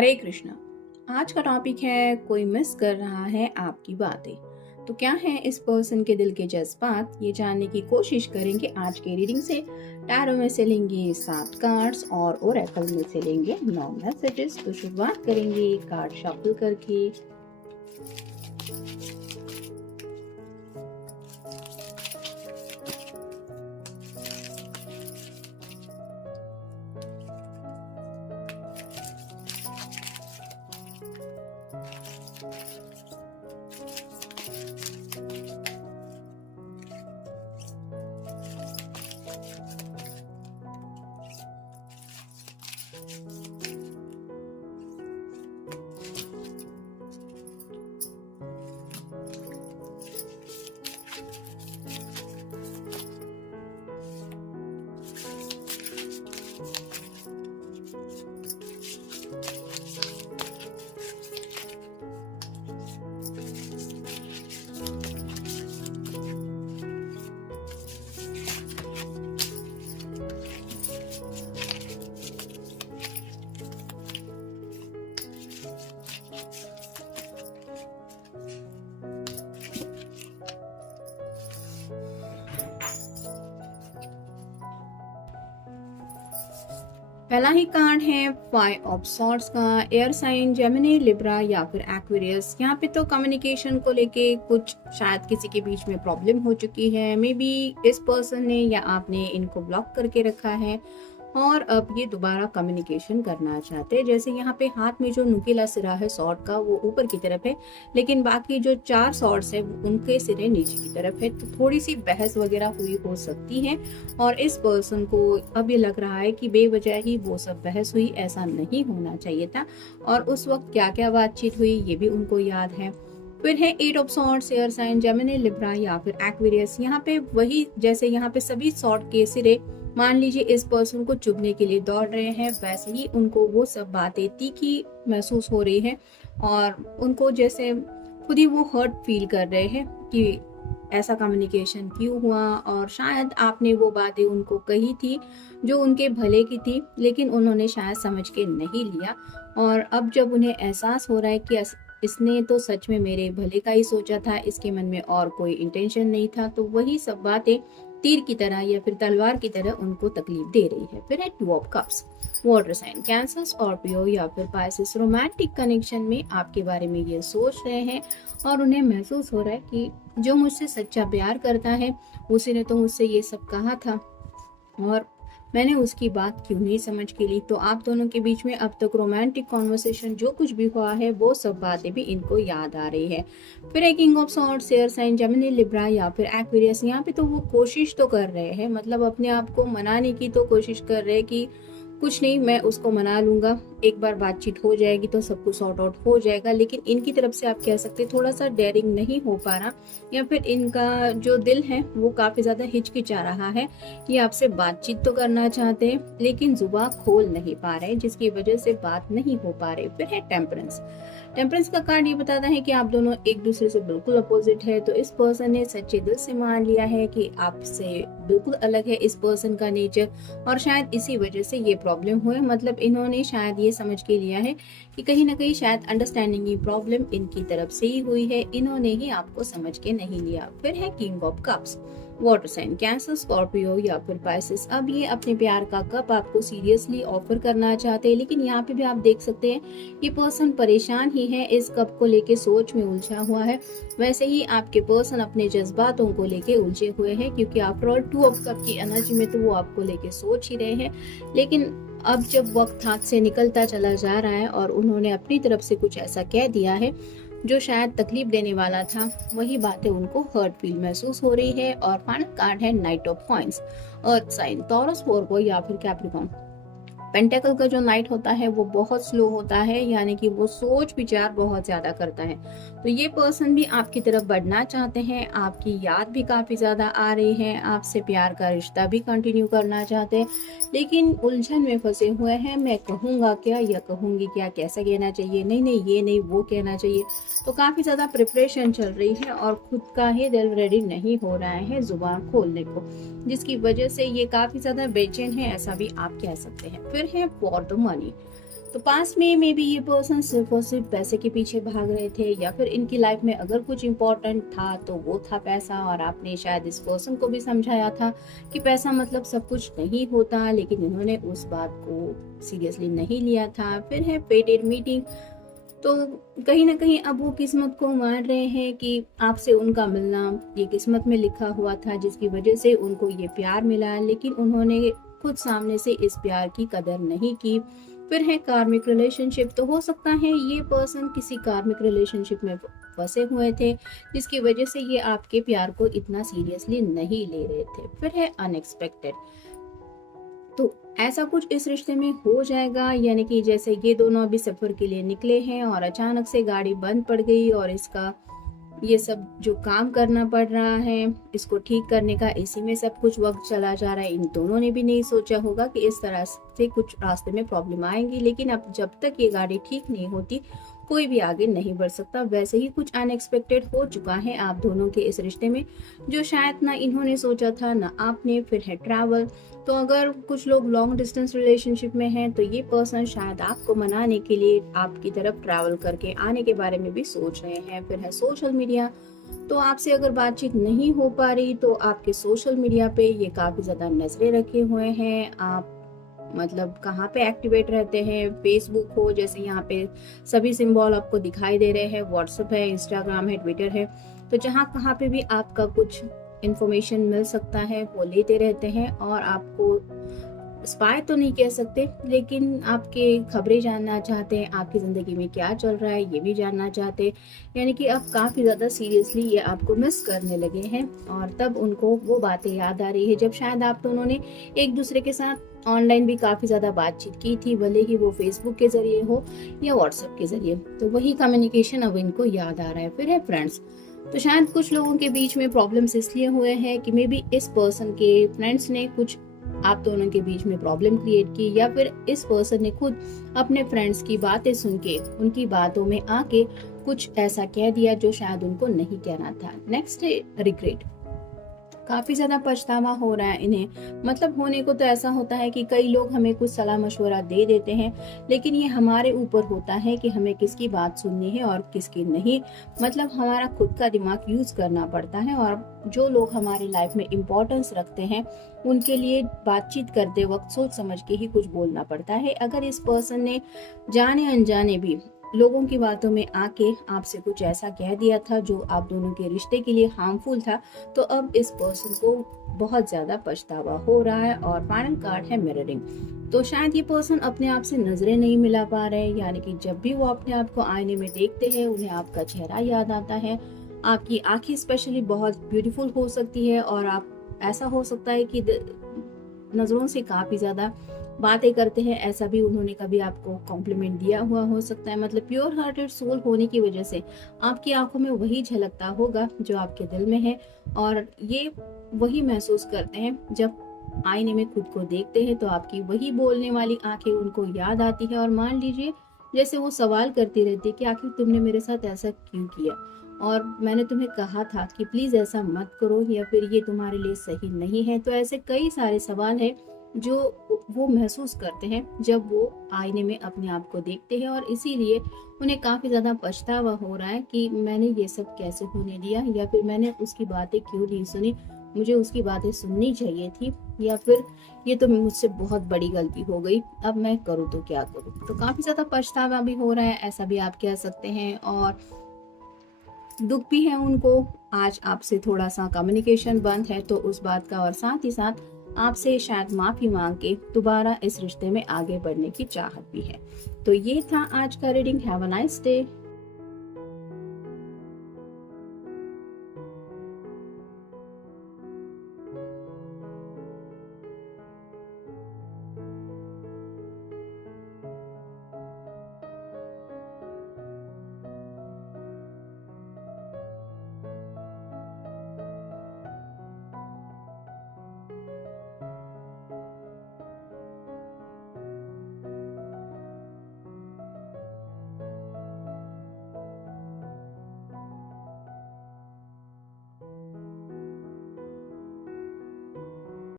हरे कृष्णा। आज का टॉपिक है कोई मिस कर रहा है आपकी बातें। तो क्या है इस पर्सन के दिल के जज्बात, ये जानने की कोशिश करेंगे आज के रीडिंग से। टैरो में से लेंगे 7 कार्ड्स और ओरेकल में से लेंगे 9 मैसेजेस। तो शुरुआत करेंगे कार्ड शफल करके। पहला ही कार्ड है 5 ऑफ सॉर्ड्स का। एयर साइन जेमिनी, लिब्रा या फिर एक्वेरियस। यहाँ पे तो कम्युनिकेशन को लेके कुछ शायद किसी के बीच में प्रॉब्लम हो चुकी है। मे बी इस पर्सन ने या आपने इनको ब्लॉक करके रखा है और अब ये दोबारा कम्युनिकेशन करना चाहते हैं। जैसे यहाँ पे हाथ में जो नुकीला सिरा है सॉर्ड का वो ऊपर की तरफ है, लेकिन बाकी जो 4 सॉर्ड्स है उनके सिरे नीचे की तरफ है। तो थोड़ी सी बहस वगैरह हुई हो सकती है और इस पर्सन को अब ये लग रहा है कि बेवजह ही वो सब बहस हुई, ऐसा नहीं होना चाहिए था। और उस वक्त क्या क्या बातचीत हुई ये भी उनको याद है। फिर है 8 of swords, air sign Gemini, Libra या फिर एक्वेरियस। यहाँ पे वही जैसे यहाँ पे सभी सॉर्ड के सिरे मान लीजिए इस पर्सन को चुभने के लिए दौड़ रहे हैं, वैसे ही उनको वो सब बातें तीखी महसूस हो रही है और उनको जैसे खुद ही वो हर्ट फील कर रहे हैं कि ऐसा कम्युनिकेशन क्यों हुआ। और शायद आपने वो बातें उनको कही थी जो उनके भले की थी, लेकिन उन्होंने शायद समझ के नहीं लिया। और अब जब उन्हें एहसास हो रहा है कि इसने तो सच में मेरे भले का ही सोचा था, इसके मन में और कोई इंटेंशन नहीं था, तो वही सब बातें तीर की तरह या फिर तलवार की तरह उनको तकलीफ दे रही है। फिर है 2 of cups, water sign Cancer, Scorpio या फिर पाइसेस। रोमांटिक कनेक्शन में आपके बारे में ये सोच रहे हैं और उन्हें महसूस हो रहा है कि जो मुझसे सच्चा प्यार करता है उसी ने तो मुझसे ये सब कहा था और मैंने उसकी बात क्यों नहीं समझ के ली। तो आप दोनों के बीच में अब तक रोमांटिक कॉन्वर्सेशन जो कुछ भी हुआ है वो सब बातें भी इनको याद आ रही है। फिर एक king of swords, air sign Gemini, Libra या फिर एक्वेरियस। यहाँ पे तो वो कोशिश तो कर रहे हैं, मतलब अपने आप को मनाने की तो कोशिश कर रहे हैं कि कुछ नहीं, मैं उसको मना लूंगा, एक बार बातचीत हो जाएगी तो सब कुछ सॉर्ट आउट हो जाएगा। लेकिन इनकी तरफ से आप कह सकते हैं थोड़ा सा डेयरिंग नहीं हो पा रहा, या फिर इनका जो दिल है वो काफी ज्यादा हिचकिचा रहा है। ये आपसे बातचीत तो करना चाहते हैं लेकिन जुबान खोल नहीं पा रहे, जिसकी वजह से बात नहीं हो पा रही। फिर है टेम्परेंस। टेम्परेंस का कार्ड ये बताता है कि आप दोनों एक दूसरे से बिल्कुल अपोजिट है। तो इस पर्सन ने सच्चे दिल से मान लिया है कि आपसे बिल्कुल अलग है इस पर्सन का नेचर और शायद इसी वजह से ये प्रॉब्लम हुए। मतलब इन्होंने शायद ये समझ के लिया है कि कहीं ना कहीं शायद अंडरस्टैंडिंग की प्रॉब्लम इनकी तरफ से ही हुई है, इन्होंने ही आपको समझ के नहीं लिया। फिर है king of cups, water sign Cancer, Scorpio या फिर पाइसेस। अब ये अपने प्यार का कप आपको सीरियसली ऑफर करना चाहते हैं, लेकिन यहाँ पे भी आप देख सकते हैं ये पर्सन परेशान ही है, इस कप को लेके सोच में उलझा हुआ है। वैसे ही आपके पर्सन अपने जज्बातों को लेके उलझे हुए हैं, क्योंकि आफ्टर ऑल 2 ऑफ कप की एनर्जी में तो वो आपको लेके सोच ही रहे हैं। लेकिन अब जब वक्त हाथ से निकलता चला जा रहा है और उन्होंने अपनी तरफ से कुछ ऐसा कह दिया है जो शायद तकलीफ देने वाला था, वही बातें उनको हर्ट फील महसूस हो रही है। और फाइनल कार्ड है knight of coins, earth sign, Taurus, Virgo या फिर कैप्रिकॉर्न। पेंटेकल का जो नाइट होता है वो बहुत स्लो होता है, यानी कि वो सोच विचार बहुत ज्यादा करता है। तो ये पर्सन भी आपकी तरफ बढ़ना चाहते हैं, आपकी याद भी काफी ज्यादा आ रही है, आपसे प्यार का रिश्ता भी कंटिन्यू करना चाहते हैं, लेकिन उलझन में फंसे हुए हैं। मैं कहूंगा क्या या कहूंगी क्या, कैसा कहना चाहिए, नहीं नहीं ये नहीं वो कहना चाहिए। तो काफी ज्यादा प्रिपरेशन चल रही है और खुद का ही दिल रेडी नहीं हो रहा है जुबान खोलने को, जिसकी वजह से ये काफी ज्यादा बेचैन है, ऐसा भी आप कह सकते हैं। फिर है फॉर द मनी, तो पास्ट में मे बी ये पर्सन सिर्फ और सिर्फ पैसे के पीछे भाग रहे थे, या फिर इनकी लाइफ में अगर कुछ इम्पोर्टेंट था तो वो था पैसा, और आपने शायद इस पर्सन को भी समझाया था कि पैसा मतलब सब कुछ नहीं होता, लेकिन इन्होंने उस बात को सीरियसली नहीं लिया था। फिर है फेटेड मीटिंग। तो कहीं ना कहीं अब वो किस्मत को मान रहे हैं कि आपसे उनका मिलना ये किस्मत में लिखा हुआ था, जिसकी वजह से उनको ये प्यार मिला, लेकिन उन्होंने खुद सामने से इस प्यार की कदर नहीं की। फिर है कार्मिक रिलेशनशिप। तो हो सकता है ये पर्सन किसी कार्मिक रिलेशनशिप में फंसे हुए थे, जिसकी वजह से ये आपके प्यार को इतना सीरियसली नहीं ले रहे थे। फिर है अनएक्सपेक्टेड। तो ऐसा कुछ इस रिश्ते में हो जाएगा, यानी कि जैसे ये दोनों अभी सफर के लिए निकले हैं और अचानक से गाड़ी बंद पड़ गई, और इसका ये सब जो काम करना पड़ रहा है इसको ठीक करने का, इसी में सब कुछ वक्त चला जा रहा है। इन दोनों ने भी नहीं सोचा होगा कि इस तरह से कुछ रास्ते में प्रॉब्लम आएंगी, लेकिन अब जब तक ये गाड़ी ठीक नहीं होती कोई भी आगे नहीं बढ़ सकता। वैसे ही कुछ अनएक्सपेक्टेड हो चुका है आप दोनों के इस रिश्ते में, जो शायद ना इन्होंने सोचा था ना आपने। फिर है ट्रैवल। तो अगर कुछ लोग लॉन्ग डिस्टेंस रिलेशनशिप में हैं तो ये पर्सन शायद आपको मनाने के लिए आपकी तरफ ट्रैवल करके आने के बारे में भी सोच रहे हैं। फिर है सोशल मीडिया। तो आपसे अगर बातचीत नहीं हो पा रही तो आपके सोशल मीडिया पे ये काफी ज्यादा नजरें रखे हुए हैं। आप मतलब कहाँ पे एक्टिवेट रहते हैं, फेसबुक हो जैसे यहाँ पे सभी सिंबल आपको दिखाई दे रहे हैं, व्हाट्सएप है, इंस्टाग्राम है, ट्विटर है। तो जहाँ कहाँ पे भी आपका कुछ इंफॉर्मेशन मिल सकता है वो लेते रहते हैं, और आपको स्पाई तो नहीं कह सकते, लेकिन आपके खबरें जानना चाहते हैं, आपकी ज़िंदगी में क्या चल रहा है ये भी जानना चाहते हैं। यानी कि अब काफ़ी ज़्यादा सीरियसली ये आपको मिस करने लगे हैं, और तब उनको वो बातें याद आ रही है जब शायद आप दोनों ने एक दूसरे के साथ ऑनलाइन भी काफ़ी ज़्यादा बातचीत की थी, भले ही वो फेसबुक के ज़रिए हो या व्हाट्सएप के ज़रिए। तो वही कम्युनिकेशन अब इनको याद आ रहा है। फिर है फ्रेंड्स। तो शायद कुछ लोगों के बीच में प्रॉब्लम्स इसलिए हुए हैं कि मे बी इस पर्सन के फ्रेंड्स ने कुछ आप दोनों के बीच में प्रॉब्लम क्रिएट की, या फिर इस पर्सन ने खुद अपने फ्रेंड्स की बातें सुन के उनकी बातों में आके कुछ ऐसा कह दिया जो शायद उनको नहीं कहना था। नेक्स्ट है रिग्रेट। काफी ज्यादा पछतावा हो रहा है इन्हें। मतलब होने को तो ऐसा होता है कि कई लोग हमें कुछ सलाह मशवरा दे देते हैं, लेकिन ये हमारे ऊपर होता है कि हमें किसकी बात सुननी है और किसकी नहीं। मतलब हमारा खुद का दिमाग यूज करना पड़ता है, और जो लोग हमारी लाइफ में इम्पोर्टेंस रखते हैं उनके लिए बातचीत करते वक्त सोच समझ के ही कुछ बोलना पड़ता है। अगर इस पर्सन ने जाने अनजाने भी लोगों की बातों में आके आपसे कुछ ऐसा कह दिया था जो आप दोनों के रिश्ते के लिए हार्मफुल था, तो अब इस पर्सन को बहुत ज्यादा पछतावा हो रहा है। और फाइनल कार्ड है मिररिंग। तो शायद ये पर्सन अपने आप से नजरें नहीं मिला पा रहे हैं, यानी कि जब भी वो अपने आप को आईने में देखते हैं उन्हें आपका चेहरा याद आता है। आपकी आंखें स्पेशली बहुत ब्यूटीफुल हो सकती है, और आप ऐसा हो सकता है कि नजरों से काफी ज्यादा बातें करते हैं, ऐसा भी उन्होंने कभी आपको कॉम्प्लीमेंट दिया हुआ हो सकता है। मतलब प्योर हार्टेड सोल होने की वजह से आपकी आंखों में वही झलकता होगा जो आपके दिल में है, और ये वही महसूस करते हैं जब आईने में खुद को देखते हैं। तो आपकी वही बोलने वाली आंखें उनको याद आती है, और मान लीजिए जैसे वो सवाल करती रहती है कि आखिर तुमने मेरे साथ ऐसा क्यों किया, और मैंने तुम्हें कहा था कि प्लीज ऐसा मत करो, या फिर ये तुम्हारे लिए सही नहीं है। तो ऐसे कई सारे सवाल है जो वो महसूस करते हैं जब वो आईने में अपने आप को देखते हैं, और इसीलिए उन्हें काफी ज्यादा पछतावा हो रहा है कि मैंने ये सब कैसे होने दिया, या फिर मैंने उसकी बातें क्यों नहीं सुनी, मुझे उसकी बातें सुननी चाहिए थी, या फिर ये तो मुझसे बहुत बड़ी गलती हो गई, अब मैं करूँ तो क्या करूँ। तो काफी ज्यादा पछतावा भी हो रहा है, ऐसा भी आप कह सकते हैं, और दुख भी है उनको। आज आपसे थोड़ा सा कम्युनिकेशन बंद है तो उस बात का, और साथ ही साथ आपसे शायद माफी मांग के दोबारा इस रिश्ते में आगे बढ़ने की चाहत भी है। तो ये था आज का reading. Have a nice day.